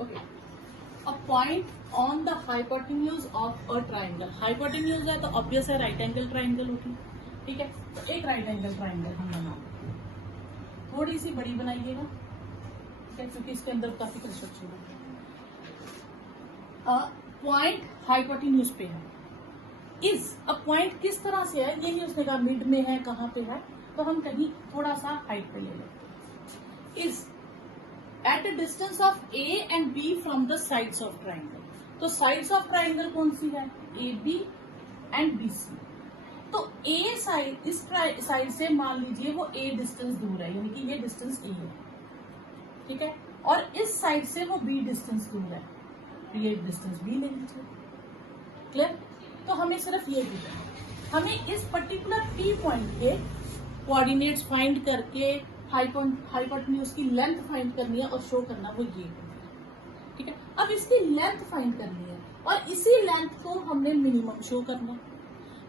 Okay, a point on the hypotenuse of a triangle. Hypotenuse है तो obvious है right angle triangle होगी, ठीक है। तो एक राइट एंगल ट्राइंगल हम बना, थोड़ी सी बड़ी बनाइएगा, ठीक है, क्योंकि इसके अंदर काफी कंस्ट्रक्शन है। पॉइंट हाइपोटेन्यूज पे है, इज अ पॉइंट किस तरह से है, यही उसने कहा मिड में है, कहाँ पे है, तो हम कहीं थोड़ा सा हाइट पे ले लेते हैं। Is at a distance of A and B from the sides of triangle. तो साइड्स ऑफ ट्राइंगल कौन सी है, A B and B C. तो ए साइड, इस साइड से मान लीजिए वो ए डिस्टेंस दूर है, यानी कि ये डिस्टेंस ए है, ठीक है, और इस साइड से वो बी डिस्टेंस दूर है, तो ये डिस्टेंस बी ले लीजिए। क्लियर। तो हमें सिर्फ ये भी है, हमें इस पर्टिकुलर पी पॉइंट के कोऑर्डिनेट्स फाइंड करके हाइपोटेन्यूज की लेंथ फाइंड करनी है और शो करना वो ये है, ठीक है। अब इसकी लेंथ फाइंड करनी है और इसी लेंथ को हमने मिनिमम शो करना है।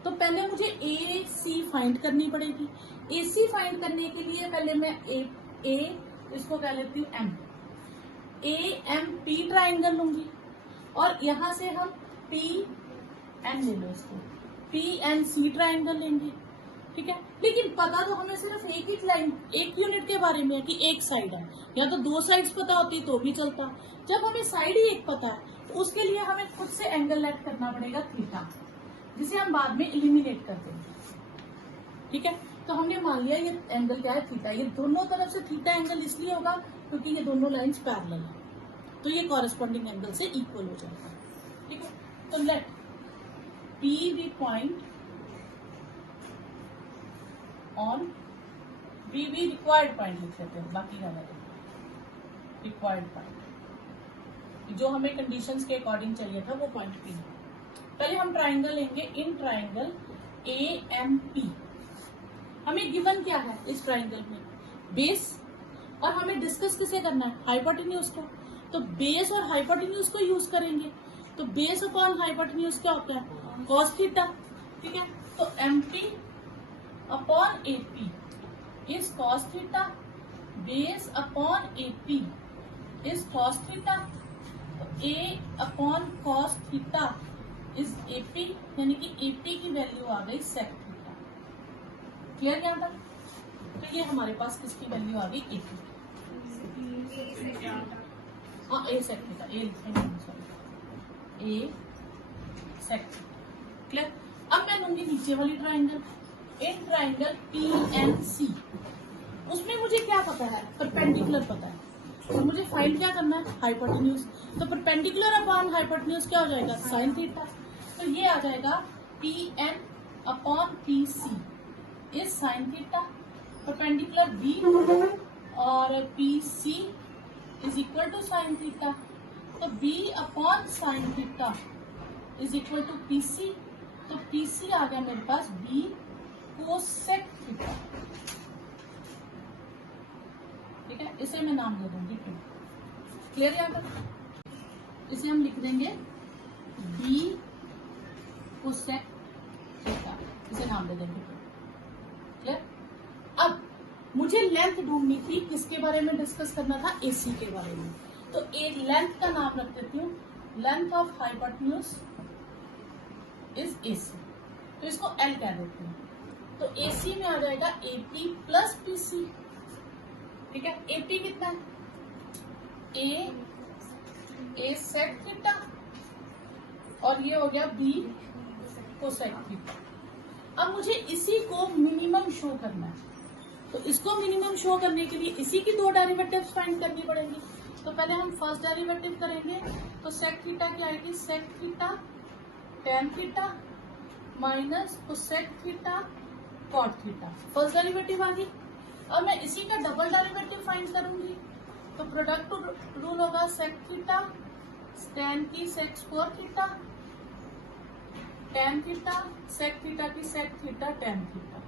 तो पहले मुझे ए सी फाइंड करनी पड़ेगी। ए सी फाइंड करने के लिए पहले मैं ए इसको कह लेती हूँ M, A M P triangle लूंगी और यहां से हम पी एन ले लो, इसको पी एन सी ट्राइंगल लेंगे, ठीक है। लेकिन पता तो हमें सिर्फ एक ही लाइन, एक यूनिट के बारे में है कि एक साइड है, या तो दो साइड्स पता होती तो भी चलता। जब हमें साइड ही एक पता है तो उसके लिए हमें खुद से एंगल ऐड करना पड़ेगा थीटा, जिसे हम बाद में एलिमिनेट कर देंगे, ठीक है। तो हमने मान लिया ये एंगल क्या है, थीटा। ये दोनों तरफ से थीटा एंगल इसलिए होगा क्योंकि ये दोनों लाइंस पैरेलल है, तो ये कॉरेस्पॉन्डिंग एंगल से इक्वल हो जाएगा, ठीक है। तो let P B point on B be required point लिख लेते हैं, बाकी का रिक्वायर्ड पॉइंट जो हमें कंडीशंस के अकॉर्डिंग चाहिए था वो पॉइंट पी है। पहले हम ट्राइंगल लेंगे, in triangle A M P हमें गिवन क्या है इस ट्राइंगल में, बेस, और हमें डिस्कस किसे करना है, हाइपोटेन्यूज को। तो बेस और हाइपोटेन्यूज को यूज करेंगे। तो बेस अपॉन हाइपोटेन्यूज क्या होता है, कॉस थीटा, ठीक है। तो M P upon A P is cos theta, base upon A P is cos theta, A upon cos theta is AP, यानी कि एपी की वैल्यू आ गई सेक थीटा। क्लियर यहाँ तक। तो ये हमारे पास किसकी वैल्यू आ गई, एपी। हाँ, A sec theta, A sorry, A sec theta. Clear. अब मैं लूंगी नीचे वाली triangle, in triangle P N C. उसमें मुझे क्या पता है, परपेंडिकुलर पता है, तो मुझे फाइंड क्या करना है, हाइपोटेन्यूज। तो परपेंडिकुलर अपॉन हाइपोटेन्यूज क्या हो जाएगा, साइन थीटा। तो ये आ जाएगा P N upon P C is sine theta, perpendicular B और P C is equal to sine theta. तो B upon sine theta is equal to P C. तो पी सी आ गया मेरे पास बी कोसेक थीटा, ठीक है। इसे मैं नाम दे दूंगी टू। क्लियर यहाँ तक। इसे हम लिख देंगे बी कोसेक थीटा, इसे नाम दे देंगे टू। क्लियर। अब मुझे लेंथ ढूंढनी थी, किसके बारे में डिस्कस करना था, एसी के बारे में। तो एक लेंथ का नाम रख देती हूँ, length of hypotenuse is AC, तो इसको एल कह देती हूँ। तो एसी में आ जाएगा एपी प्लस पीसी, ठीक है। एपी कितना है, ए सेक थीटा, और ये हो गया बी कोसेक थीटा। अब मुझे इसी को मिनिमम शो करना है, तो इसको मिनिमम शो करने के लिए इसी की दो डेरिवेटिव्स फाइंड करनी पड़ेंगी। तो पहले हम फर्स्ट डेरिवेटिव करेंगे, तो सेक थीटा क्या आएगी, sec theta tan theta minus cosec theta cot theta, first derivative आ गई। अब मैं इसी का डबल डेरिवेटिव फाइंड करूंगी, तो प्रोडक्ट रूल होगा सेक थीटा टेन की sec square theta, tan theta sec theta की सेक थीटा टेन थीटा,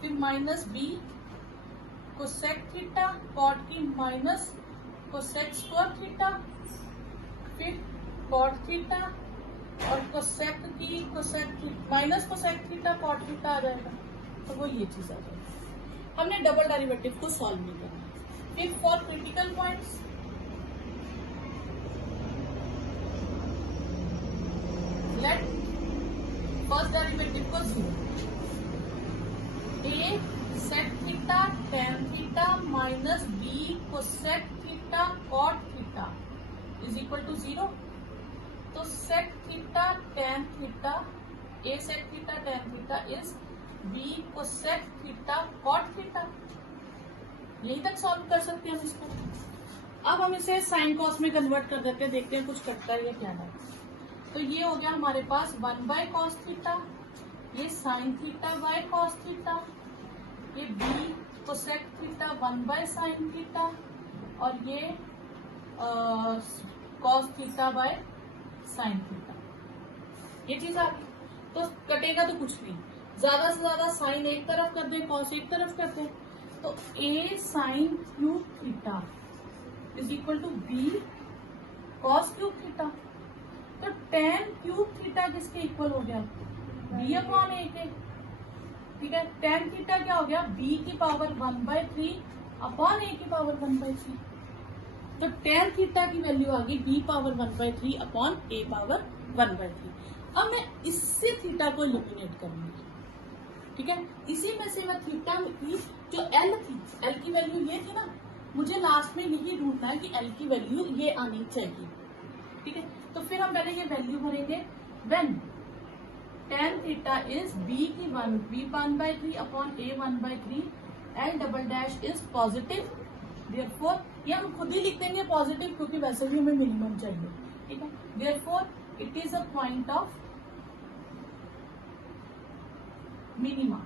फिर minus B cosec theta cot की माइनस कोसेक स्क्वायर थीटा, फिर कॉट थीटा और कोसेक की cosec minus cosec theta cot theta आ जाएगा, तो वो ये चीज आ जाएगी। हमने डबल डेरिवेटिव को सॉल्व नहीं करना। फिर for critical points equal 0। A sec theta tan theta minus B cosec theta cot theta is equal to 0। तो sec theta tan theta, A sec theta tan theta is B cosec theta cot theta. यहीं तक solve कर सकते हैं हम इसको। अब हम इसे साइन कॉस में कन्वर्ट कर देते हैं, देखते हैं कुछ करता है या क्या है। तो ये हो गया हमारे पास 1 बाय कॉस थीटा, ये sine theta by cos theta, ये B cosec theta 1 by sine theta, और ये cos theta by sine theta. ये चीज आ गई। तो कटेगा तो कुछ नहीं, ज्यादा से ज्यादा साइन एक तरफ कर दें, कॉस एक तरफ कर दें। तो A sine cube theta is equal to B cos cube theta. तो टेन क्यूब थीटा किसके इक्वल हो गया? बी अपॉन ए के। ठीक है, टेन थीटा क्या हो गया? बी की पावर 1/3 अपॉन ए की पावर 1/3। तो टेन थीटा की वैल्यू आ गई बी पावर 1/3 अपॉन ए पावर 1/3। अब मैं इससे थीटा को एलिमिनेट करूंगी। ठीक है, इसी में से मैं थीटा की जो एल थी, एल की वैल्यू ये थी ना, मुझे लास्ट में यही ढूंढना है कि एल की वैल्यू ये आनी चाहिए। ठीक है, तो फिर हम पहले ये वैल्यू भरेंगे। When tan theta is B की 1/3 upon A 1/3 L double dash is positive, therefore ये हम खुद ही लिख देंगे पॉजिटिव, क्योंकि वैसे भी हमें मिनिमम चाहिए। ठीक है, therefore it is a point of minima.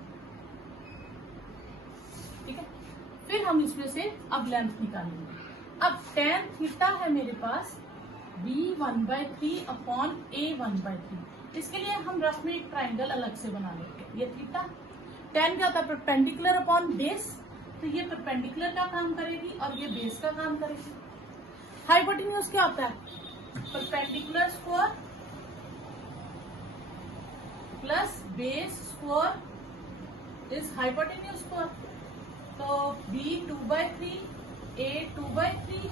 ठीक है, फिर हम इसमें से अब लेंथ निकालेंगे। अब टेन थीटा है मेरे पास बी 1/3 अपॉन ए 1/3। इसके लिए हम रफ में एक ट्राइंगल अलग से बना लेंगे। ये थीटा टेन क्या होता है? परपेंडिकुलर अपॉन बेस, तो ये परपेंडिकुलर का काम करेगी और ये बेस का काम करेगी। हाइपोटेन्यूज क्या होता है? Perpendicular square plus base square is hypotenuse square. तो बी 2/3 ए 2/3,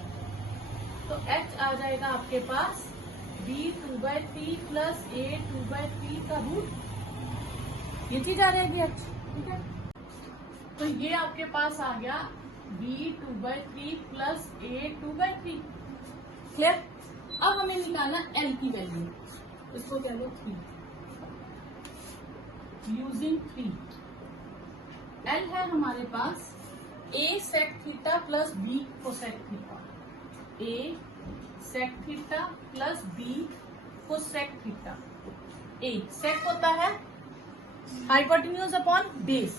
तो एच आ जाएगा आपके पास बी 2/3 प्लस ए 2/3 का रूट। ये चीज आ जाएगी एच। ठीक है, तो ये आपके पास आ गया बी 2/3 प्लस ए 2/3। क्लियर? अब हमें निकालना एल की वैल्यू, इसको कह लो 3। यूजिंग 3 एल है हमारे पास A sec theta plus B cosec theta, A sec theta plus B cosec theta. A sec होता है hypotenuse upon base,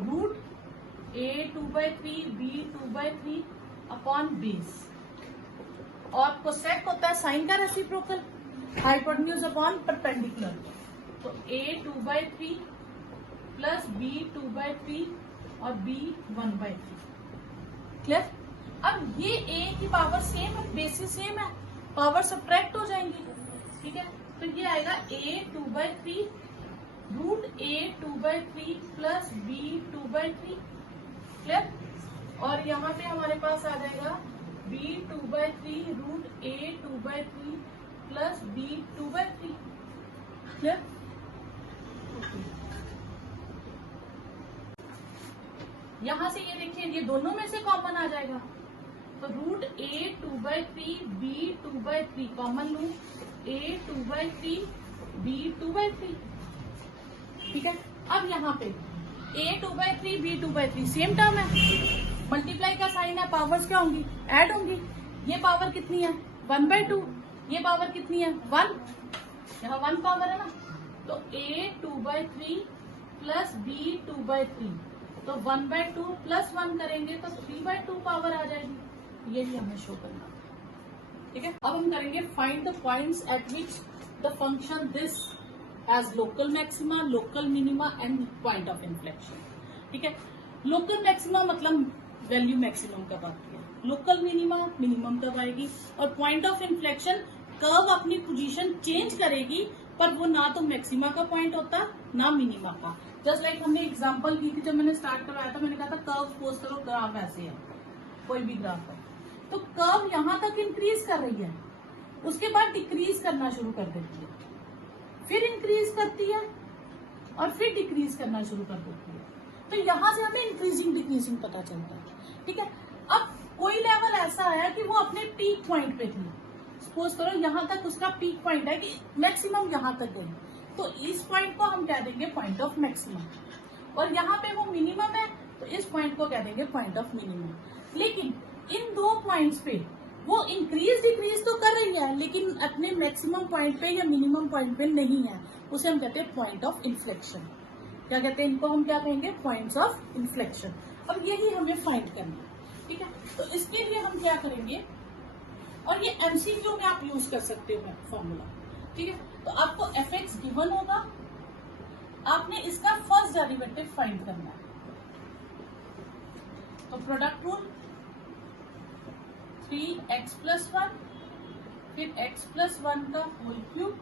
root A 2/3 B 2/3 upon base, और कोसेक होता है साइन का रेसिप्रोकल, हाइपोटेन्यूज अपॉन परपेंडिकुलर। तो ए 2/3 प्लस बी 2/3 और B 1/3। Clear? अब ये ए की पावर सेम है, बेसिस सेम है, पावर सब्ट्रैक्ट हो जाएंगी। ठीक है, तो ये आएगा ए 2/3 root A 2/3 plus B 2/3। Clear? और यहाँ पे हमारे पास आ जाएगा B 2/3 root A 2/3 plus B 2/3। Clear? यहां से ये देखिए, ये दोनों में से कॉमन आ जाएगा, तो रूट ए 2/3 बी 2/3 कॉमन लू, ए 2/3 बी 2/3। ठीक है, अब यहाँ पे ए 2/3 बी 2/3 सेम टर्म है, मल्टीप्लाई का साइन है, पावर्स क्या होंगी? ऐड होंगी। ये पावर कितनी है? 1/2, ये पावर कितनी है? 1, यहाँ 1 पावर है ना, तो ए 2/3 प्लस बी 2/3, तो 1/2 प्लस 1 करेंगे तो 3/2 पावर आ जाएगी। यही हमें शो करना। ठीक है, अब हम करेंगे find the points at which the function this as local maxima, local minima and point of inflection. ठीक है, लोकल मैक्सिमा मतलब वैल्यू मैक्सिमम कब आती है, लोकल मिनिमा मिनिमम कब आएगी, और पॉइंट ऑफ इन्फ्लेक्शन कर्व अपनी पोजीशन चेंज करेगी, पर वो ना तो मैक्सिमा का पॉइंट होता ना मिनिमा का। जस्ट लाइक हमने एग्जांपल की थी, जब मैंने स्टार्ट करवाया था, मैंने कहा था कर्व सपोज करो ग्राफ ऐसे है, कोई भी ग्राफ है, तो कर्व यहां तक इंक्रीज कर रही है, उसके बाद डिक्रीज करना शुरू कर देती है, फिर इंक्रीज करती है, और फिर डिक्रीज करना शुरू कर देती है। तो यहाँ से हमें इंक्रीजिंग डिक्रीजिंग पता चलता है। ठीक है, अब कोई लेवल ऐसा आया कि वो अपने पीक पॉइंट पे थी, सपोज करो यहाँ तक उसका पीक पॉइंट है कि मैक्सिमम यहाँ तक गई, तो इस पॉइंट को हम कह देंगे पॉइंट ऑफ मैक्सिमम, और यहाँ पे वो मिनिमम है तो इस पॉइंट को कह देंगे पॉइंट ऑफ मिनिमम। लेकिन इन दो पॉइंट्स पे वो इंक्रीज डिक्रीज तो कर रही है, लेकिन अपने मैक्सिमम पॉइंट पे या मिनिमम पॉइंट पे नहीं है, उसे हम कहते हैं पॉइंट ऑफ इन्फ्लेक्शन। क्या कहते हैं इनको, हम क्या कहेंगे, पॉइंट्स ऑफ इन्फ्लेक्शन। अब यही हमें फाइंड करना है। ठीक है, तो इसके लिए हम क्या करेंगे, और ये एमसीक्यू में आप यूज कर सकते हो फॉर्मूला। ठीक है, तो आपको fx गिवन होगा, आपने इसका फर्स्ट डेरिवेटिव फाइंड करना है। तो प्रोडक्ट रूल 3x + 1, फिर x + 1 का होल क्यूब,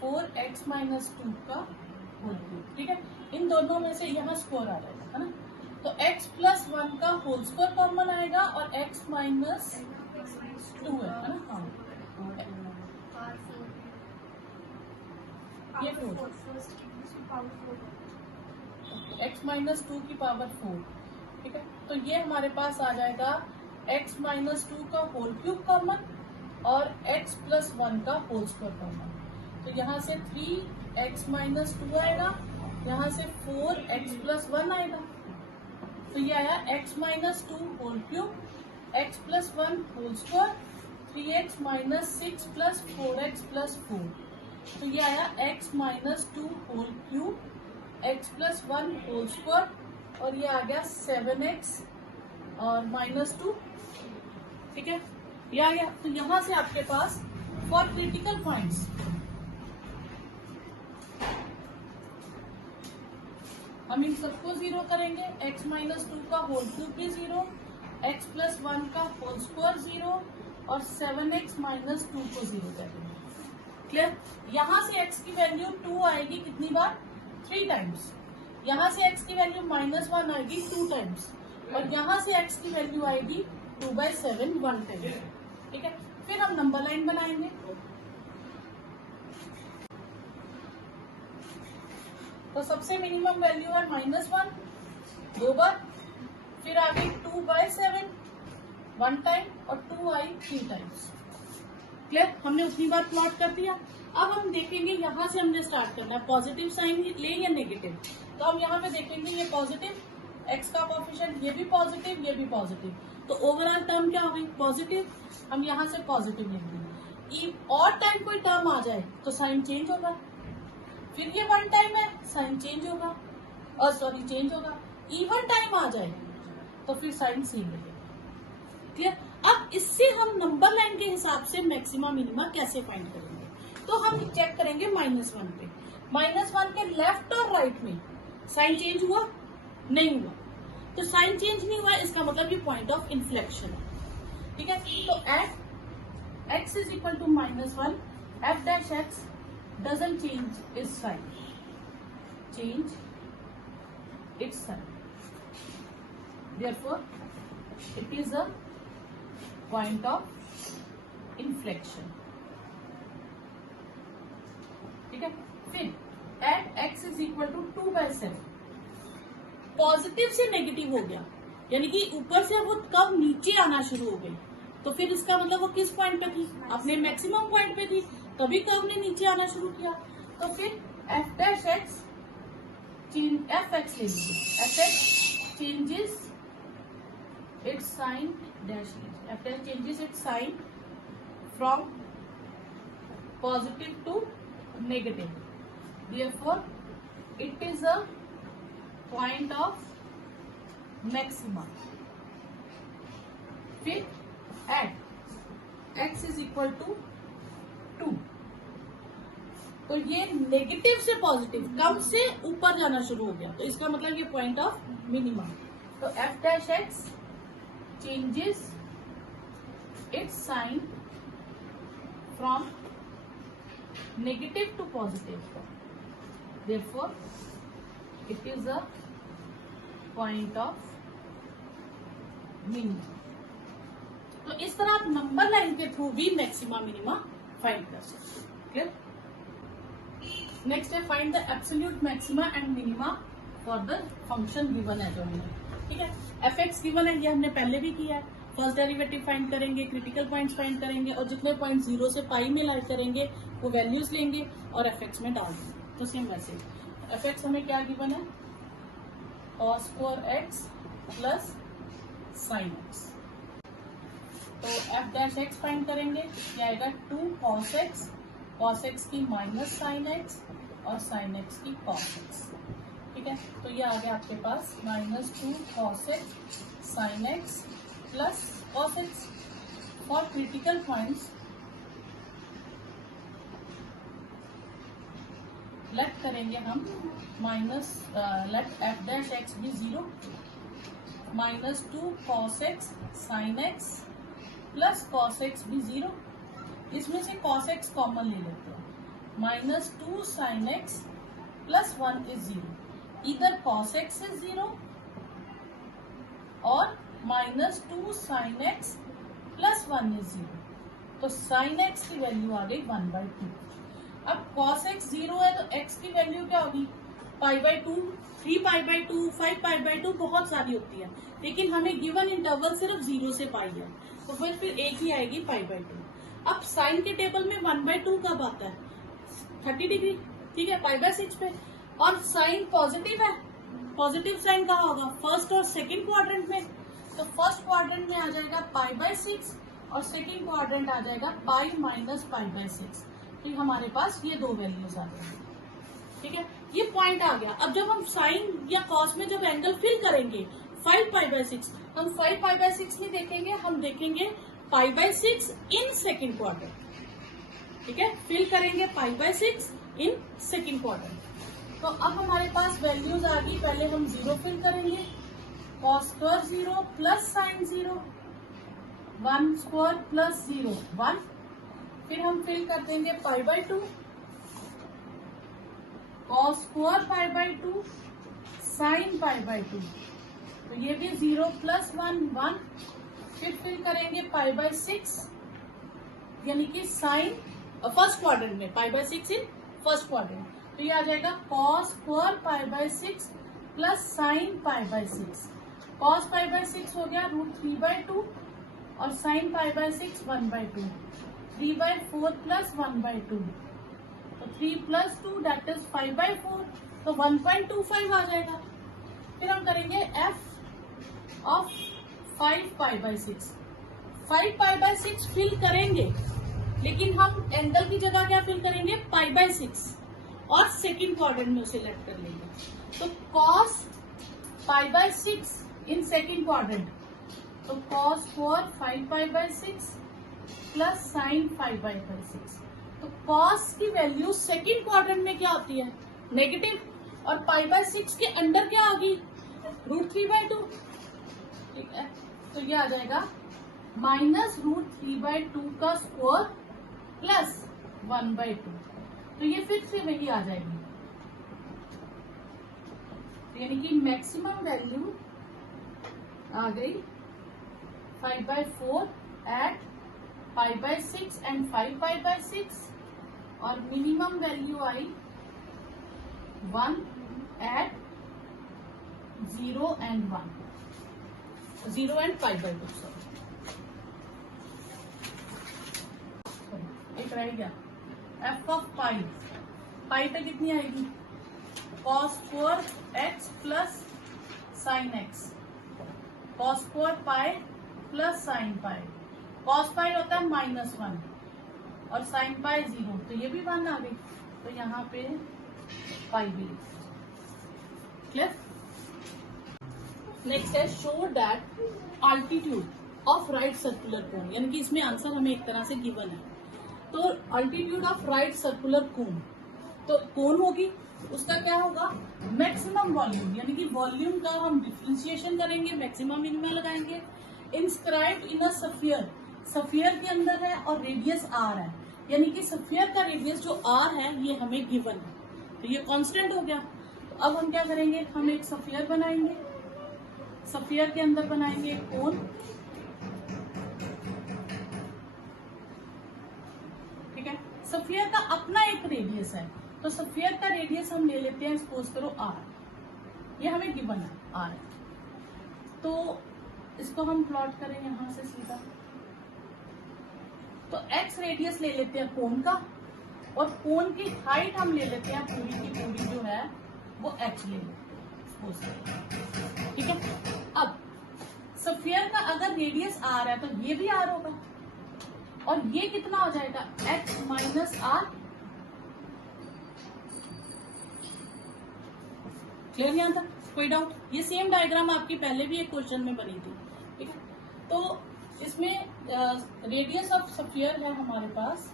4x - 2 का होल क्यूब। ठीक है, इन दोनों में से यहाँ स्क्वायर आ जाएगा, है ना। तो x + 1 का होल स्क्वायर कॉमन आएगा और x - 2 है ना। हाँ, ये 4, x - 2 की पावर 4। ठीक है, तो ये हमारे पास आ जाएगा x - 2 का होल क्यूब कॉमन और x + 1 का होल स्क्वायर कॉमन। तो यहाँ से 3x - 2 आएगा, यहाँ से 4x + 1 आएगा। तो ये आया x - 2 whole cube, x + 1 whole square, 3x - 6 + 4x + 4। तो ये आया x - 2 whole cube, x + 1 whole square, और ये आ गया 7x और -2। ठीक है, ये आ गया। तो यहां से आपके पास फॉर क्रिटिकल पॉइंट्स हम इन सबको 0 करेंगे। x - 2 का होल क्यूब भी 0, x + 1 का होल स्क्वायर 0 और 7x - 2 को 0 करेंगे। क्लियर। यहाँ से x की वैल्यू 2 आएगी कितनी बार, 3 टाइम्स। यहाँ से x की वैल्यू -1 आएगी 2 टाइम्स, और यहाँ से x की वैल्यू आएगी 2/7 1 टाइम। ठीक है, फिर हम नंबर लाइन बनाएंगे। तो सबसे मिनिमम वैल्यू है -1 2 बार, फिर आ गई 2/7 1 टाइम और 2 आई 3 टाइम्स। क्लियर, हमने उतनी बार प्लॉट कर दिया। अब हम देखेंगे यहाँ से हमने स्टार्ट करना है, पॉजिटिव साइन ले या नेगेटिव। तो हम यहाँ पे देखेंगे ये पॉजिटिव, x का कोएफिशिएंट ये भी पॉजिटिव, ये भी पॉजिटिव, तो ओवरऑल टर्म क्या हो गई, पॉजिटिव। हम यहाँ से पॉजिटिव लिख देंगे। और टाइम कोई टर्म आ जाए तो साइन चेंज होगा, फिर ये 1 टाइम है, साइन चेंज होगा, और सॉरी चेंज होगा। इवन टाइम आ जाए तो फिर साइन सेम रहेगा। क्लियर। अब इससे हम नंबर लाइन के हिसाब से मैक्सिमा मिनिमा कैसे फाइंड करेंगे, तो हम चेक करेंगे -1 पे। -1 के लेफ्ट और राइट में साइन चेंज हुआ, नहीं हुआ। तो साइन चेंज नहीं हुआ, इसका मतलब ये पॉइंट ऑफ इन्फ्लेक्शन है। ठीक है, तो eight x = -1, f' doesn't change its sign, change its sign, therefore it is a point of inflection। ठीक है, फिर एट x = 2/7 पॉजिटिव से नेगेटिव हो गया, यानी कि ऊपर से वो कब नीचे आना शुरू हो गई, तो फिर इसका मतलब वो किस पॉइंट पे थी, अपने मैक्सिमम पॉइंट पे थी, तभी कर्व ने नीचे आना शुरू किया। तो फिर f' fx ले लीजिए, fx changes its sign dash f' changes its sign from positive to negative, therefore it is a point of maxima। फिर at x = 2, तो ये नेगेटिव से पॉजिटिव, कम से ऊपर जाना शुरू हो गया, तो इसका मतलब ये पॉइंट ऑफ मिनिमम। तो f' changes its sign from negative to positive, therefore it is a point of minimum। तो इस तरह आप नंबर लाइन के थ्रू भी मैक्सिमा मिनिमा फाइंड कर सकते हैं। क्लियर। नेक्स्ट है find the absolute maxima and minima for the function given है जो हमने, ठीक है। एफ एक्स गिवन है, ये हमने पहले भी किया है। फर्स्ट डेरिवेटिव फाइंड करेंगे, क्रिटिकल पॉइंट्स फाइंड करेंगे और जितने पॉइंट 0 से पाई में लाइक करेंगे वो वैल्यूज लेंगे और एफ एक्स में डाल देंगे। तो सेम वैसे एफ एक्स हमें क्या गिवन है, cos square x plus sine x. तो एफ डैश एक्स फाइंड करेंगे, क्या आएगा 2 cos x की माइनस साइन एक्स और साइन एक्स की cos x, ठीक है। तो ये आ गया आपके पास -2 cos x sine x plus cos x। For critical points let करेंगे हम लेट एफ डैश एक्स भी 0, -2 cos x sine x plus cos x भी 0। इसमें से cos x कॉमन ले लेते हैं, -2 sin x प्लस 1 इज 0। इधर cos x इज 0 और -2 sin x प्लस 1 इज 0। तो sin x की वैल्यू आ गई 1/2। अब cos x 0 है तो x की वैल्यू क्या होगी, π/2, 3π/2, 5π/2 बहुत सारी होती है, लेकिन हमें गिवन इंटरवल सिर्फ 0 से पाई है, तो फिर एक ही आएगी π/2। अब साइन के टेबल में 1/2 कब आता है, 30 डिग्री, ठीक है, π/6 पे। और साइन पॉजिटिव है, पॉजिटिव साइन कहाँ होगा, फर्स्ट और सेकंड क्वाड्रेंट में। तो फर्स्ट क्वाड्रेंट में आ जाएगा π/6 और सेकंड क्वाड्रेंट आ जाएगा π माइनस π/6। तो हमारे पास ये दो वैल्यूज आ गई, ठीक है। ये पॉइंट आ गया। अब जब हम साइन या कॉस में जब एंगल फिल करेंगे 5π/6, हम 5π/6 नहीं देखेंगे, हम देखेंगे π/6 इन सेकंड क्वाड्रेंट, ठीक है। फिल करेंगे π/6 इन सेकंड क्वाड्रेंट। तो अब हमारे पास वैल्यूज आ गई। पहले हम 0 फिल करेंगे, cos square 0 plus sign 0, 1 square plus 0 1। फिर हम फिल कर देंगे π/2, cos स्क्वायर π/2 साइन π/2, तो ये भी 0 प्लस 1 1। फिर फिल करेंगे π/6 यानी कि साइन फर्स्ट क्वाड्रेंट में, π/6 इन फर्स्ट क्वाड्रेंट, तो ये आ जाएगा cos square π/6 plus sine π/6। cos π/6 हो गया √3/2 और साइन π/6 1/2, 3/4 प्लस 1/2, तो 3 प्लस 2 दैट इज 5/4, तो 1.25 आ जाएगा। फिर हम करेंगे f ऑफ 5π/6। 5π/6 फिल करेंगे, लेकिन हम एंगल की जगह क्या फिल करेंगे, π/6 और सेकंड क्वाड्रेंट में उसे लेट कर लेंगे। तो cos π/6 इन सेकंड क्वाड्रेंट, तो cos for 5π/6 प्लस साइन 5π/6। तो cos की वैल्यू सेकंड क्वाड्रेंट में क्या होती है, नेगेटिव, और π/6 के अंदर क्या आ गई, √3/2, ठीक है। तो ये आ जाएगा -√3/2 का स्क्वायर प्लस 1/2, तो ये फिर से वही आ जाएगी। यानी कि मैक्सिमम वैल्यू आ गई 5/4 एट π/6 एंड 5π/6, और minimum value I 1 at 0 and 5/2। एक रह गया f ऑफ पाई पे कितनी आएगी, cos square x plus sign x, cos square pi plus sine pi. cos पाई होता है -1 और साइन पाई 0, तो ये भी 1 आ गई, तो यहाँ पे पाई भी क्लियर। नेक्स्ट है show that altitude of right circular cone, यानी कि इसमें आंसर हमें एक तरह से गिवन है। तो altitude of right circular cone, तो कोन होगी उसका क्या होगा, मैक्सिमम वॉल्यूम, यानी कि वॉल्यूम का हम डिफ्रेंशिएशन करेंगे, मैक्सिमम मिनिमम लगाएंगे। Inscribed in a sphere, sphere के अंदर है और रेडियस r है, यानी कि सफियर का रेडियस जो r है ये हमें गिवन है, तो ये कांस्टेंट हो गया। तो अब हम क्या करेंगे, हम एक सफियर बनाएंगे, सफियर के अंदर बनाएंगे कोन, ठीक है। सफियर का अपना एक रेडियस है, तो स्फीयर का रेडियस हम ले लेते हैं, सपोज करो आर, ये हमें गिवन है आर। तो इसको हम प्लॉट करें यहां से सीधा, तो एक्स रेडियस ले लेते हैं कोन का, और कोन की हाइट हम ले लेते हैं पूरी की पूरी जो है वो एच ले लेते हैं, ठीक है। अब स्फीयर का अगर रेडियस आर है तो ये भी आर होगा, और ये कितना हो जाएगा एच माइनस आर। क्लियर यहां तक, कोई डाउट? ये सेम डायग्राम आपकी पहले भी एक क्वेश्चन में बनी थी, ठीक है। तो इसमें रेडियस ऑफ स्फीयर है हमारे पास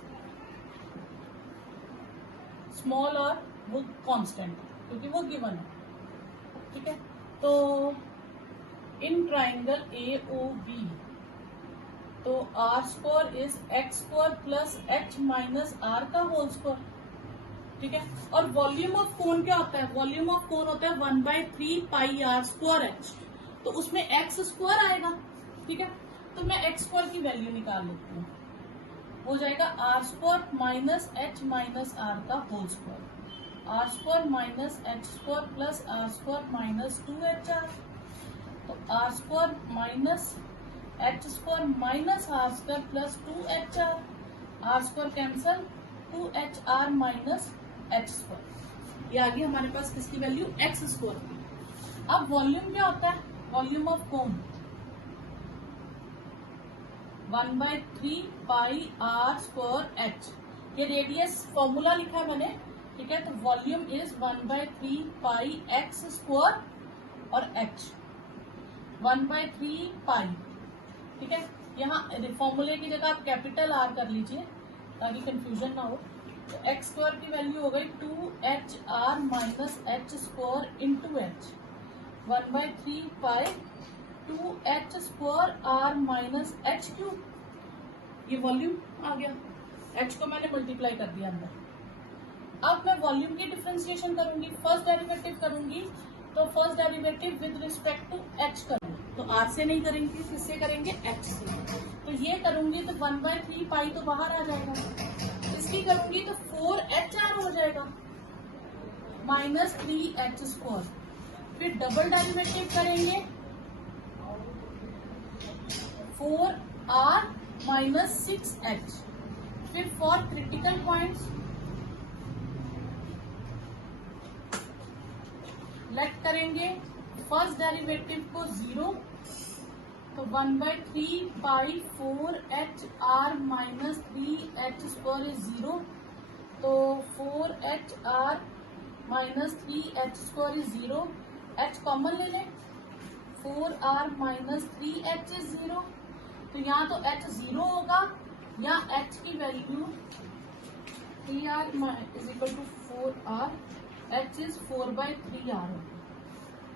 स्मॉल और वो कांस्टेंट क्योंकि वो गिवन है, ठीक है। तो इन ट्राइंगल AOB तो R square is x square plus h minus R का होल स्क्वायर, ठीक है। और वॉल्यूम ऑफ कोन क्या होता है? वॉल्यूम ऑफ कोन होता है 1/3 पाई आर स्क्वायर एच, तो उसमें एक्स स्क्वायर आएगा, ठीक है। तो मैं एक्स स्क्वायर की वैल्यू निकाल लेती हूँ, हो जाएगा R square minus H minus R का whole square, R square minus H square plus R square minus 2HR, तो R square minus H square minus R square plus 2HR, R square cancel, 2HR minus H square, ये आ गई हमारे पास किसकी value? X square की। अब volume क्या होता है? Volume of cone 1/3 pi R square h, ये रेडियस फॉर्मूला लिखा है मैंने, ठीक है। तो volume is 1/3 pi x square और एच 1/3 पाई, ठीक है। यहाँ फॉर्मूले की जगह आप कैपिटल आर कर लीजिए ताकि कंफ्यूजन ना हो। तो एक्स स्क्वायर की वैल्यू हो गई 2HR minus H square into h 1/3 pi 2H square R minus h cube, ये वॉल्यूम आ गया। H को मैंने मल्टीप्लाई कर दिया अंदर। अब मैं वॉल्यूम की डिफरेंशिएशन करूंगी, फर्स्ट डेरिवेटिव करूंगी, तो first derivative with respect to H करूंगी, तो R से नहीं करेंगे, किससे करेंगे? H से। तो ये करूंगी तो 1/3 पाई तो बाहर आ जाएगा, इसकी करूंगी तो 4HR हो जाएगा माइनस 3H स्क्वायर, फिर डबल डेरिवेटिव करेंगे 4R माइनस 6H, फिर फॉर क्रिटिकल पॉइंट्स लेट करेंगे फर्स्ट डेरिवेटिव को 0, तो 1/3 पाई 4HR minus 3H square is 0, तो 4HR minus 3H square is 0, H common ले लें, 4R माइनस 3H इज 0, तो यहाँ तो H 0 होगा, या H की value 3R is equal to 4R, H is 4/3R होगा,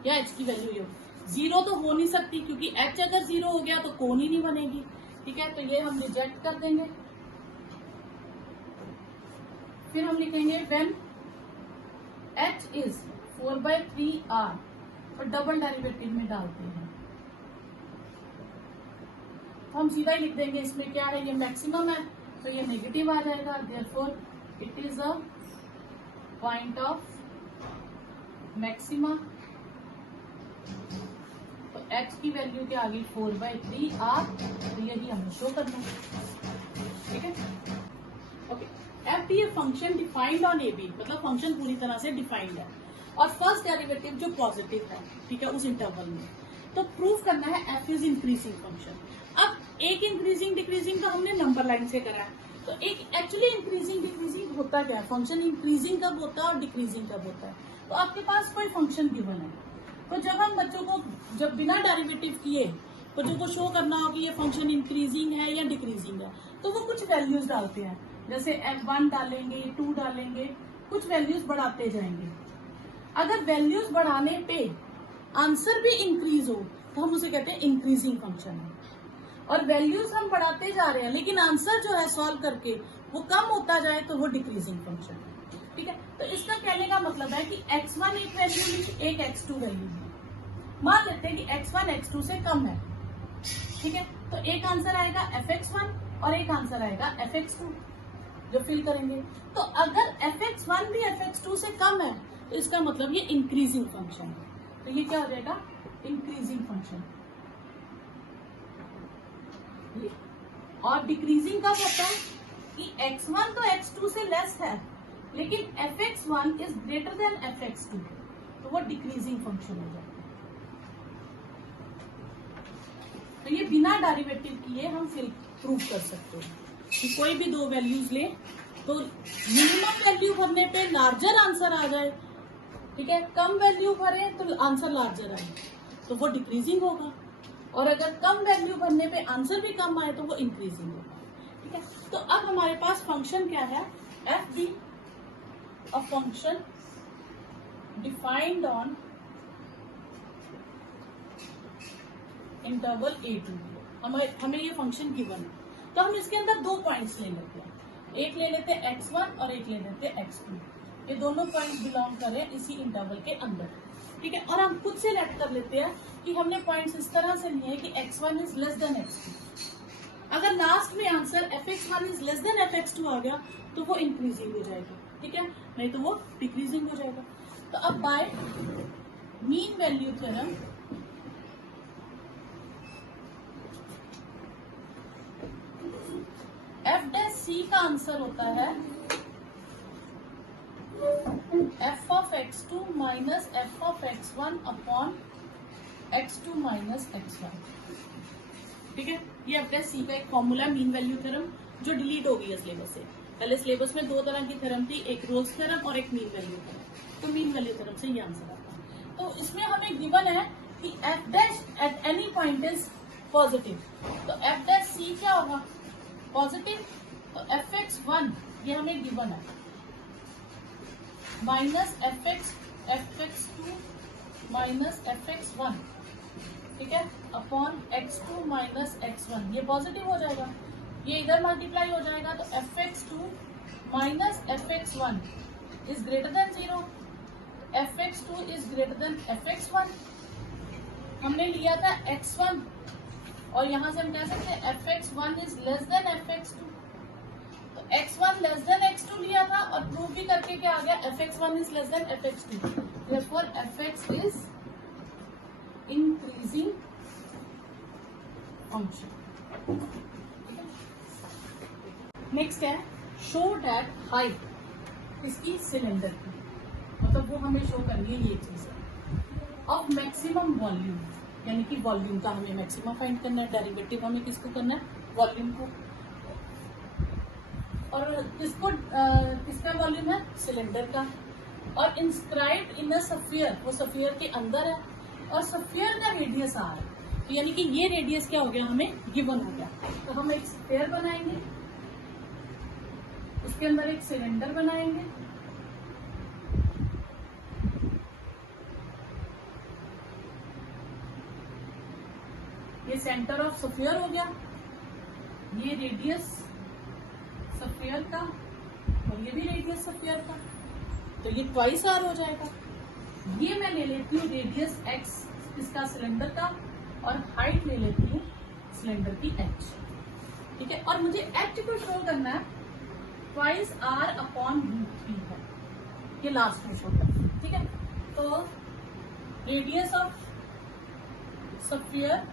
या H की वैल्यू ये 0 तो हो नहीं सकती क्योंकि H अगर 0 हो गया तो कोन ही नहीं बनेगी, ठीक है। तो ये हम रिजेक्ट कर देंगे। फिर हम लिखेंगे व्हेन H इज 4/3R, और डबल डेरिवेटिव में डालते हैं, तो हम सीधा ही लिख देंगे इसमें क्या है, ये मैक्सिमम है तो ये नेगेटिव आ जाएगा, therefore it is a point of maxima. तो H की वैल्यू क्या आ गई 4/3R, तो यही हमें शो करना है, ठीक है। Okay, F D a function defined on AB, मतलब फंक्शन पूरी तरह से डिफाइंड है और फर्स्ट डेरिवेटिव जो पॉजिटिव है, ठीक है, उस इंटरवल में। तो प्रूव करना है एफ इज इंक्रीजिंग फंक्शन। अब एक इंक्रीजिंग डिक्रीजिंग का हमने नंबर लाइन से करा है, तो एक एक्चुअली इंक्रीजिंग डिक्रीजिंग होता क्या है? फंक्शन इंक्रीजिंग कब होता है और डिक्रीजिंग कब होता है? तो आपके पास कोई फंक्शन गिवन है, तो जब हम बच्चों को जब बिना डेरिवेटिव किए बच्चों को शो करना हो कि ये फंक्शन इंक्रीजिंग है या डिक्रीजिंग है, तो वो कुछ वैल्यूज डालते हैं, जैसे F1 डालेंगे, 2 डालेंगे, कुछ वैल्यूज बढ़ाते जाएंगे। अगर वैल्यूज बढ़ाने पे आंसर भी इंक्रीज हो तो हम उसे कहते हैं इंक्रीजिंग फंक्शन है, और वैल्यूज हम बढ़ाते जा रहे हैं लेकिन आंसर जो है सॉल्व करके वो कम होता जाए तो वो डिक्रीजिंग फंक्शन है, ठीक है। तो इसका कहने का मतलब है कि x1 एक वैल्यू एक x2 वैल्यू है, मान लेते हैं कि x1 x2 से कम है, ठीक है, तो एक आंसर आएगा fx1 और एक आंसर आएगा fx2, जो फिल करेंगे। तो अगर fx1 भी fx2 से कम है तो इसका मतलब ये इंक्रीजिंग फंक्शन है। तो ये क्या हो जाएगा? Increasing function. और डिक्रीजिंग कब होता है कि x1 तो x2 से लेस है लेकिन fx1 is greater than fx2, तो वो डिक्रीजिंग फंक्शन हो जाता है। तो ये बिना डेरिवेटिव किए हम फिर प्रूव कर सकते हैं कि कोई भी दो वैल्यूज ले तो मिनिमम वैल्यू भरने पे लार्जर आंसर आ जाए, ठीक है, कम वैल्यू भरे तो आंसर लार्जर आए तो वो डिक्रीजिंग होगा, और अगर कम वैल्यू भरने पे आंसर भी कम आए तो वो इंक्रीजिंग होगा, ठीक है। तो अब हमारे पास फंक्शन क्या है? F D, a function defined on interval a to b। हमें ये फंक्शन गिवन है तो हम इसके अंदर दो पॉइंट्स ले लेते हैं, एक ले लेते हैं x1 और एक ले लेते हैं x2। ये दोनों पॉइंट्स बिलोंग कर रहे हैं इसी इंटरवल के अंदर, ठीक है। और हम खुद से लेट कर लेते हैं कि हमने पॉइंट्स इस तरह से लिए कि x1 is less than x2। अगर लास्ट में answer fx1 is less than fx2 आ गया तो वो इंक्रीजिंग हो जाएगी, ठीक है, नहीं तो वो डिक्रीजिंग हो जाएगा। तो अब by mean value theorem F dash C का आंसर होता है F of x2 minus F of x1 upon x2 minus x1, ठीक है। ये एफ डैश सी का एक फॉर्मूला मीन वैल्यू थ्योरम जो डिलीट हो गई है सिलेबस से। पहले सिलेबस में दो तरह की थ्योरम थी, एक रोल्स थ्योरम और एक मीन वैल्यू थ्योरम। तो मीन वैल्यू थ्योरम से ये आंसर आता है। तो इसमें हमें गिवन है कि F dash at any point is positive, तो एफ डैश सी क्या होगा? पॉजिटिव। तो fx1 ये हमें गिवन है माइनस fx2 माइनस fx1, ठीक है, अपॉन x2 माइनस x1। ये पॉजिटिव हो जाएगा, ये इधर मल्टीप्लाई हो जाएगा तो fx2 minus fx1 is greater than 0, fx2 is greater than fx1। हमने लिया था x1 और यहां से हम कह सकते हैं fx1 is less than fx2, तो x1 लेस देन x2 लिया था और प्रूव भी करके क्या आ गया? fx1 is less than fx2, therefore fx is increasing function. Next है शो दैट हाइट इसकी सिलेंडर की, मतलब वो हमें शो करनी है ये चीज ऑफ मैक्सिमम वॉल्यूम, यानी कि वॉल्यूम का हमें मैक्सिमम फाइंड करना है, डेरिवेटिव हमें किसको करना है? वॉल्यूम को। और किसका वॉल्यूम है? सिलेंडर का। और इंस्क्राइब्ड इन अ सफियर, वो सफियर के अंदर है और सफियर का रेडियस आर है, तो यानी कि ये रेडियस क्या हो गया? हमें गिवन हो गया। तो हम एक स्फीयर बनाएंगे, उसके अंदर एक सिलेंडर बनाएंगे, ये सेंटर ऑफ सफियर हो गया, ये रेडियस सफियर का और ये भी रेडियस सफियर का, तो ये ट्वाइस आर हो जाएगा। ये मैं ले लेती हूँ रेडियस एक्स इसका सिलेंडर का और हाइट ले लेती हूँ सिलेंडर की एच, ठीक है। और मुझे एच को शो करना है ट्वाइस आर अपॉन √3 है, ये लास्ट में शो करना है, ठीक है। तो रेडियस ऑफ सफियर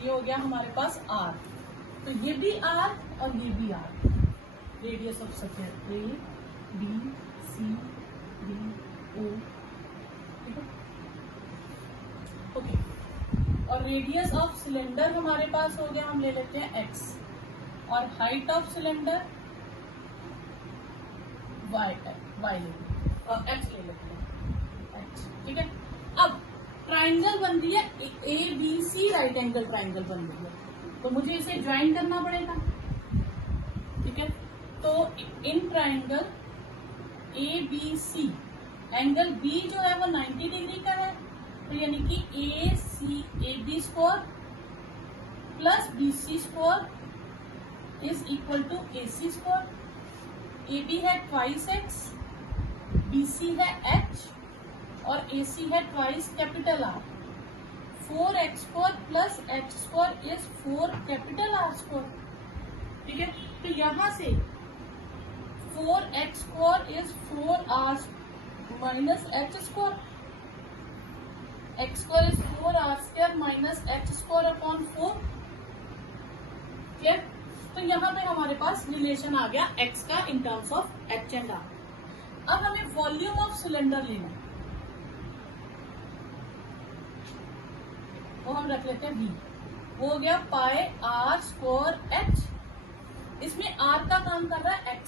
ये हो गया हमारे पास आर, तो ये भी आर और ये भी R, radius of sphere A B C D O, ठीक है, ओके। और रेडियस ऑफ सिलेंडर हमारे पास हो गया, हम ले लेते हैं एक्स, और हाइट ऑफ सिलेंडर वाई ले लेते हैं और एक्स ले लेते हैं एक्स, ठीक है। अब ट्राइंगल बन रही है A B C, right angle triangle बन रही है, तो मुझे इसे ज्वाइन करना पड़ेगा, ठीक है। तो in triangle A B C angle B जो है वो 90 डिग्री का है, तो यानी कि A B square plus B C square is equal to A C square. A B है ट्वाइस एक्स, बी सी है एच और ए सी है twice capital R. 4x² plus h² is 4 capital R², ठीक है। तो यहां से 4x square is 4r minus h square. x square is 4r square minus h square upon 4. Clear? तो यहाँ पे हमारे पास रिलेशन आ गया x का इन terms of h and r. अब हमें वॉल्यूम ऑफ सिलेंडर लेना, वो हम रख लेते हैं v. हो गया पाई r स्क्वायर h. इसमें r का काम कर रहा है x,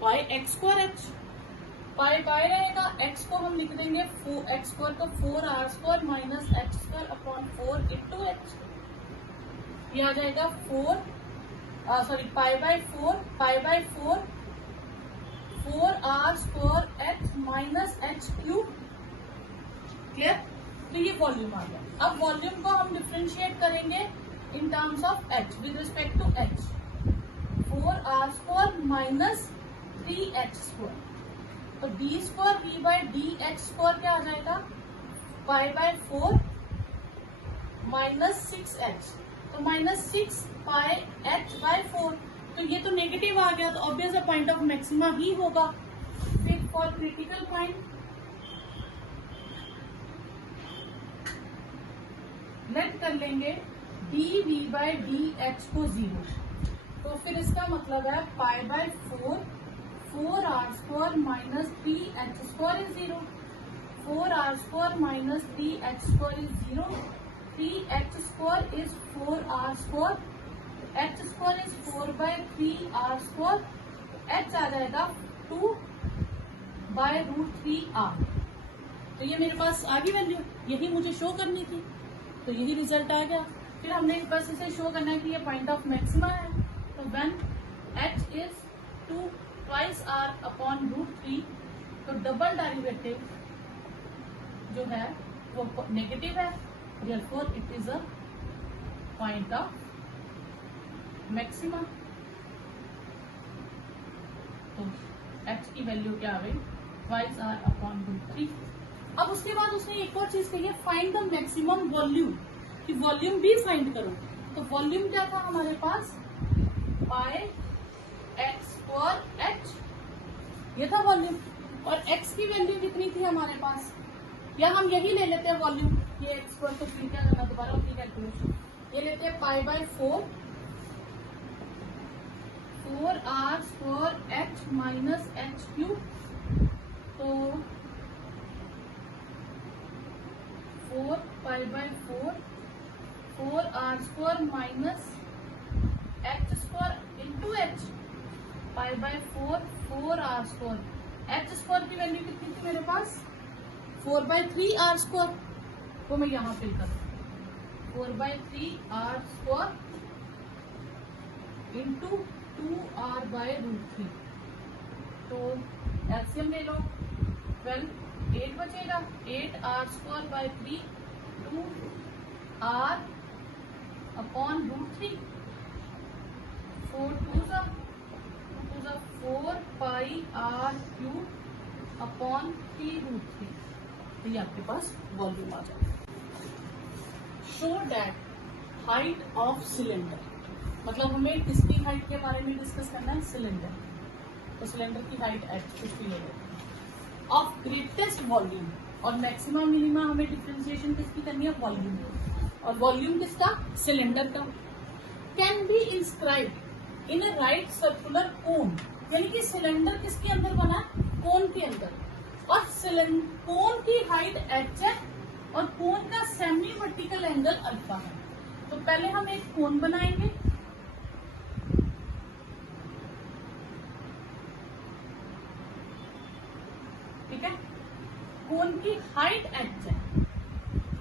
पाई x स्क्वायर h. पाई पाई रहेगा, x को हम लिख देंगे x स्क्वायर को 4r square minus h square upon 4 into h. ये आ जाएगा pi by 4 4r square h minus h cube. Clear? तो ये वॉल्यूम आ गया. अब वॉल्यूम को हम डिफरेंशिएट करेंगे in terms of h with respect to h. 4r square minus 3h square. तो d square v by D H square क्या आ जाएगा? Pi by 4 minus 6h. तो माइनस 6 पाई h बाय 4. तो ये तो नेगेटिव आ गया, तो ऑब्वियस पॉइंट ऑफ मैक्सिमा ही होगा. फिर फॉर क्रिटिकल पॉइंट लेट कर लेंगे dv बाय dh को 0. तो फिर इसका मतलब है pi by 4r square minus 3h square is 0. 4r square minus 3h square is 0. 3h square is 4r square. h square is 4 by 3r square. h आ जाएगा 2 बाय रूट 3r. तो ये मेरे पास आ गई वैल्यू, यही मुझे शो करनी थी, तो यही रिजल्ट आ गया. फिर हमने बस इसे शो करना है कि ये पॉइंट ऑफ मैक्सिमा है. तो when h is 2 twice r upon root 3, तो डबल डेरिवेटिव जो है वो नेगेटिव है. Therefore it is a point of maxima. तो h की वैल्यू क्या आ गई? twice r upon root 3. अब उसके बाद उसने एक और चीज कही है, फाइंड द मैक्सिमम वॉल्यूम, कि वॉल्यूम भी फाइंड करो. तो वॉल्यूम क्या था हमारे पास? पाई x स्क्वायर h, ये था वॉल्यूम. और x की वैल्यू कितनी थी हमारे पास? या हम यही ले लेते हैं वॉल्यूम, ये x स्क्वायर को फिर क्या करना दोबारा उसकी कैलकुलेशन. ये लेते हैं पाई by 4r square h minus h cube. तो 4 पाई by 4r square minus h square into h. Pi by 4r square. h square की वैल्यू कितनी थी मेरे पास? 4 बाय 3r स्क्वायर. तो मैं यहाँ फिल कर 4 by 3r square into 2r by root 3. तो एलसीएम ले लो, 12 8 बचेगा. 8r square by 3 2r upon root 3. 4 2 4 pi r cube upon 3 root 3. तो ये आपके पास वॉल्यूम आ जाएगा. Show that height of cylinder, मतलब हमें किसकी हाइट के बारे में डिस्कस करना है? सिलेंडर. तो सिलेंडर की हाइट h कुछ भी ले लेते हैं. ऑफ ग्रेटेस्ट वॉल्यूम और मैक्सिमम मिनिमा हमें डिफरेंशिएशन किसकी करनी है? वॉल्यूम. और वॉल्यूम किसका? सिलेंडर का. Can be inscribe in a right circular cone, यानी कि सिलेंडर किसके अंदर बना है? कोन के अंदर. और कोन की हाइट h है और कोन का सेमी वर्टिकल एंगल अल्फा है. तो पहले हम एक कोन बनाएंगे. ठीक है, कोन की हाइट h है.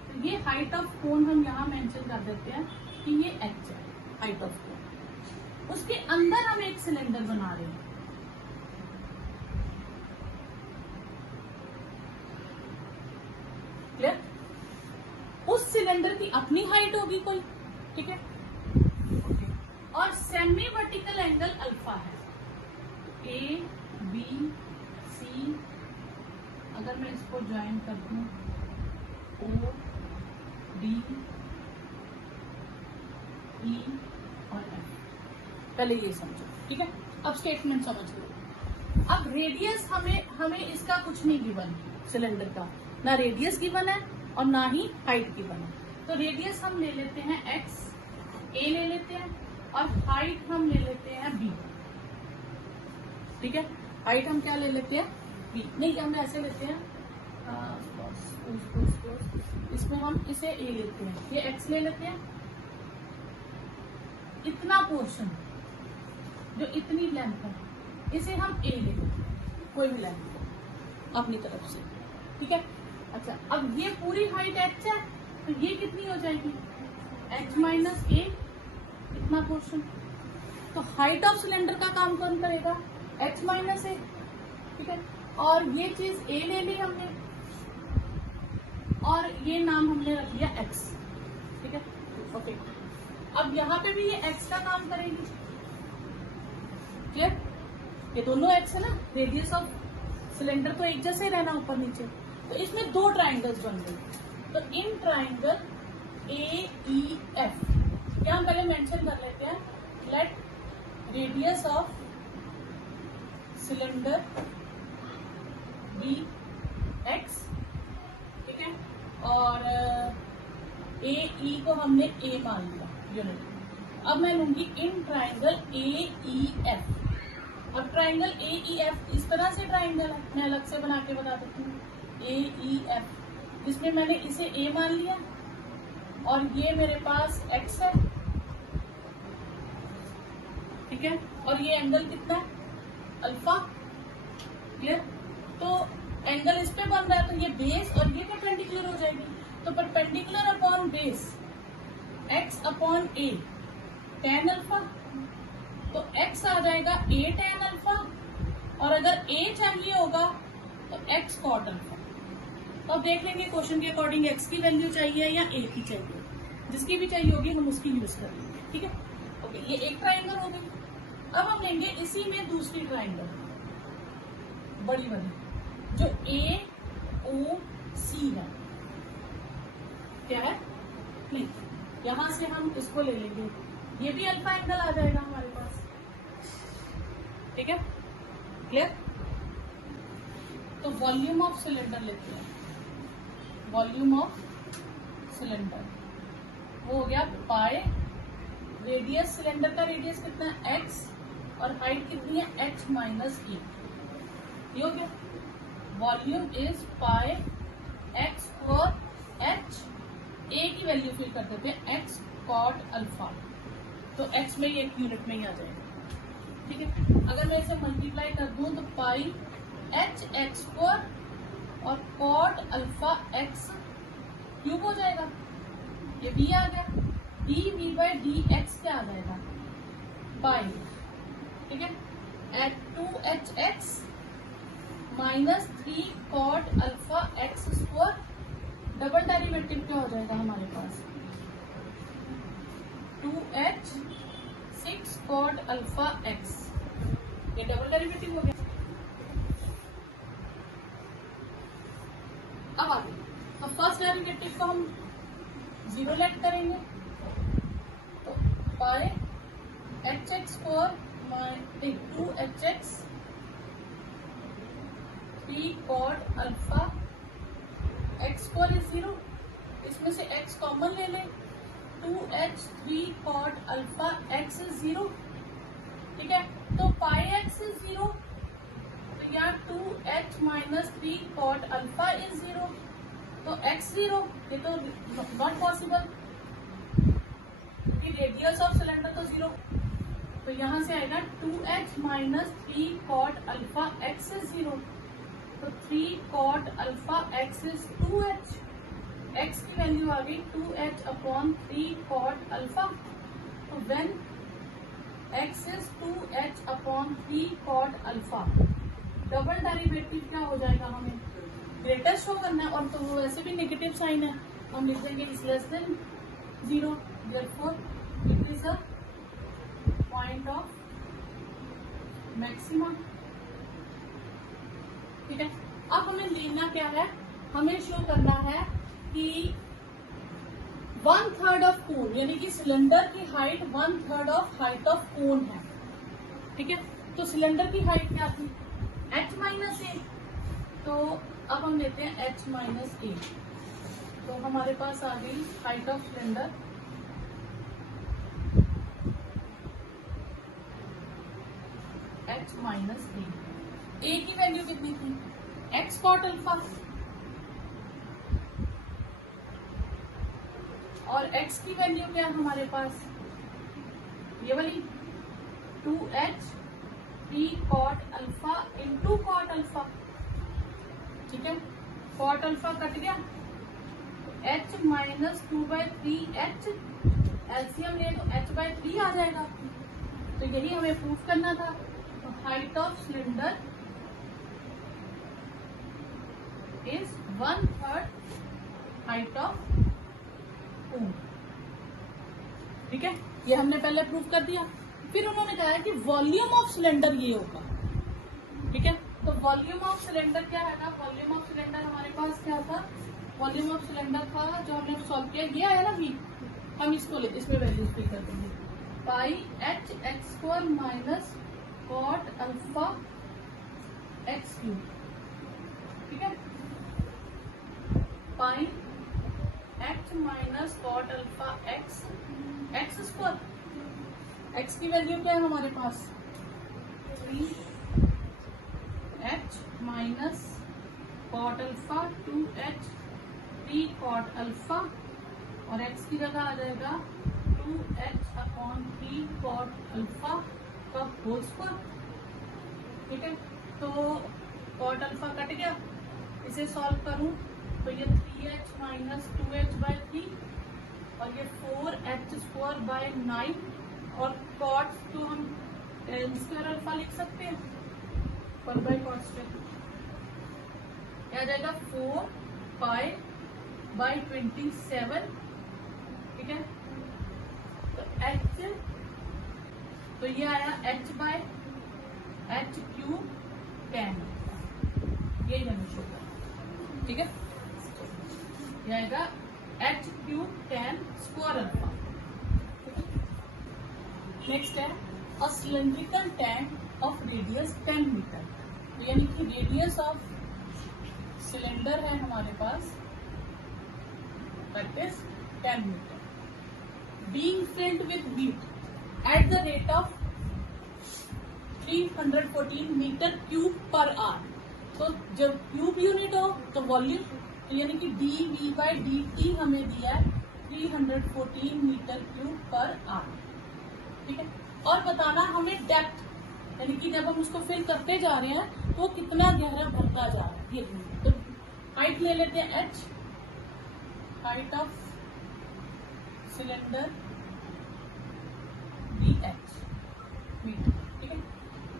तो ये हाइट ऑफ कोन हम यहाँ मेंशन कर देते हैं कि ये h है, हाइट ऑफ कोन. उसके अंदर हम एक सिलेंडर बना रहे हैं. क्लियर? उस सिलेंडर की अपनी हाइट होगी कोई. ठीक है, और सेमी वर्टिकल एंगल अल्फा है. ए बी सी, अगर मैं इसको ज्वाइन कर दूं ओ डी ई और एफ. पहले ये समझो. ठीक है, अब स्टेटमेंट समझ लो। अब रेडियस हमें इसका कुछ नहीं गिवन, सिलेंडर का ना रेडियस गिवन है और ना ही हाइट गिवन है। तो रेडियस हम ले लेते हैं x, a ले लेते हैं, और हाइट हम ले लेते हैं b। ठीक है, हाइट हम क्या ले लेते हैं b, नहीं हम ऐसे लेते हैं, इसमें हम इसे a लेते हैं, ये x ले लेते हैं। इतना पोर्शन जो इतनी लेंथ है इसे हम a ले लेते हैं, कोई भी लेंथ अपनी तरफ से। ठीक है, अच्छा अब ये पूरी हाइट h है, तो ये कितनी हो जाएगी h माइनस a, इतना पोर्शन। तो हाइट ऑफ सिलेंडर का काम कौन करेगा, h माइनस a। ठीक है, और ये चीज a ले ली हमने और ये नाम हमने रख दिया x। ठीक है, ओके। अब यहाँ पे भी ये x का काम करेगी। क्लियर, ये दोनों x है ना, रेडियस ऑफ सिलेंडर तो एक जैसे रहना ऊपर नीचे। तो इसमें दो ट्राइंगल्स बन गए, तो इन ट्राइंगल AEF क्या हम पहले मेंशन कर लेते हैं, let radius of cylinder be x। ठीक है, और AE को हमने A मान लिया यूनिट। अब मैं लूंगी इन ट्राइंगल AEF, और ट्राइंगल AEF इस तरह से ट्राइंगल है, मैं अलग से बना के बता देती हूँ। AEF जिसमें मैंने इसे A मान लिया और ये मेरे पास x है। ठीक है, और ये एंगल कितना है, अल्फा। क्लियर, तो एंगल इस पे बन रहा है, तो ये बेस और ये परपेंडिकुलर हो जाएगी। तो perpendicular upon base x upon a tan alpha, तो x आ जाएगा a tan अल्फा, और अगर a चाहिए होगा तो x cot अल्फा। तो अब देख लेंगे क्वेश्चन के अकॉर्डिंग x की वैल्यू चाहिए या a की चाहिए, जिसकी भी चाहिए होगी हम उसकी यूज करेंगे। ठीक है, ओके, ये एक ट्राइंगल हो गई। अब हम लेंगे इसी में दूसरी ट्राइंगल बड़ी वाली जो AOC है। क्या है, नहीं, यहां से हम इसको ले लेंगे, ये भी अल्फा एंगल आ जाएगा हमारे पास। ठीक है, क्लियर। तो वॉल्यूम ऑफ सिलेंडर लेते हैं, वॉल्यूम ऑफ सिलेंडर वो हो गया पाई, रेडियस सिलेंडर का रेडियस कितना है x, और हाइट कितनी है h माइनस a। ये हो गया, volume is pi x for h, a की वैल्यू फिल कर देते हैं x cot अल्फा, तो x में ये एक यूनिट में ही आ जाएगा। ठीक है, अगर मैं इसे मल्टीप्लाई कर दूं तो पाई h x स्क्वायर और cot अल्फा x क्यूब हो जाएगा, ये b आ गया, dv बाई dx क्या आ जाएगा, पाई। ठीक है, at 2hx minus 3 cot alpha x square, double derivative क्या हो जाएगा हमारे पास, 2h 6 cot अल्फा x, ये डबल डेरिवेटिव हो गया। अब आगे, अब फर्स्ट डेरिवेटिव को हम जीरो लेट करेंगे, तो पाई hx square 2hx 3 cot alpha x square is 0, इसमें से x कॉमन ले लें, 2h 3 cot alpha x is 0। ठीक है, तो पाई x इज 0, तो यहाँ 2h minus 3 cot alpha is 0, तो x 0, ये तो not possible, radius of cylinder तो 0, तो यहाँ से आएगा 2h minus 3 cot alpha x is 0, तो 3 cot alpha x is 2h, x की वैल्यू आ गई 2h अपॉन 3 cot अल्फा, तो when x is 2h upon 3 cot alpha, double derivative क्या हो जाएगा, हमें ग्रेटर शो करना है, और तो वो वैसे भी नेगेटिव साइन है, हम लिख देंगे is less than 0, therefore it is a point of maxima. ठीक है, अब हमें लेना क्या है, हमें शो करना है कि 1/3 ऑफ कोन, यानी कि सिलेंडर की height 1/3 of height of cone है। ठीक है। तो सिलेंडर की हाइट क्या थी, h माइनस ए। तो अब हम लेते हैं h माइनस ए। तो हमारे पास आ गई height of cylinder h minus A की वैल्यू कितनी थी, x कॉट अल्फा, और x की वैल्यू क्या है हमारे पास, ये वाली 2h p cot alpha into cot alpha. ठीक है, कॉट अल्फा कट गया, h माइनस 2/3h, एलसीएम ले तो h/3 आ जाएगा। तो यही हमें प्रूफ करना था। तो height of cylinder is 1/3 height of cone. ठीक है, ये हमने पहले प्रूफ कर दिया। फिर उन्होंने कहा कि वॉल्यूम ऑफ सिलेंडर ये होगा। ठीक है, तो वॉल्यूम ऑफ सिलेंडर क्या है ना, वॉल्यूम ऑफ सिलेंडर हमारे पास क्या था, वॉल्यूम ऑफ सिलेंडर था जो हमने सॉल्व किया, ये आया ना v, हम इसको ले, इसमें वैल्यूज फिल कर देंगे, pi h x² minus cot alpha x³। ठीक है, pi h minus cot alpha x² x की वैल्यू क्या है हमारे पास, 3h minus cot alpha 2h 3 cot alpha, और x की जगह आ जाएगा 2h/3 कॉट अल्फा का होल स्क्वायर। ठीक है, तो कॉट अल्फा कट गया, इसे सॉल्व करूं तो ये 3h माइनस 2h/3 और ये 4h²/9, और कॉट तो हम स्क्वायर अल्फा लिख सकते हैं, 1/cot², क्या आ जाएगा 4π/27। ठीक है, तो h, तो ये आया h/h³ tan, ये हमें शो करना। ठीक है, ये आएगा h³ tan square alpha. Next है a cylindrical tank of radius 10 metre. तो यानी कि रेडियस ऑफ सिलेंडर है हमारे पास that is 10 metre, being filled with heat at the rate of 314 metre cube per hour. तो जब क्यूब यूनिट हो तो वॉल्यूम, तो यानी कि dv/dt हमें दिया है 314 मीटर क्यूब पर आवर। ठीक है, और बताना हमें डेप्थ, यानी कि जब हम उसको फिल करते जा रहे हैं तो कितना गहरा भरता जा रहा है। ये तो हाइट ले लेते हैं h, height of cylinder dh metre. ठीक है,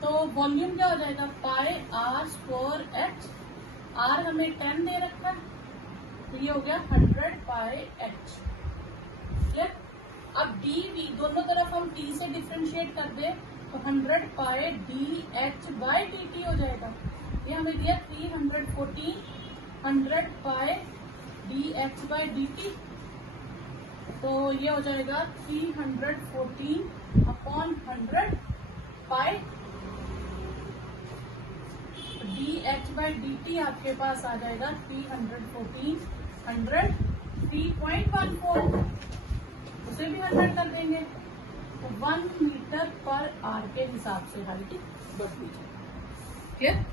तो वॉल्यूम क्या हो जाएगा, πr²h, r हमें 10 दे रखा है, तो ये हो गया 100πh। क्लियर। अब dv दोनों तरफ हम t से डिफ्रेंशिएट कर दे तो 100πdh/dt हो जाएगा। ये हमें दिया 314 100πdh/dt, तो ये हो जाएगा 314/100π dh/dt आपके पास आ जाएगा 314 100 3.14, उसे भी 100 कर देंगे तो 1 मीटर पर आवर के हिसाब से हाइट बढ़ दी जाए।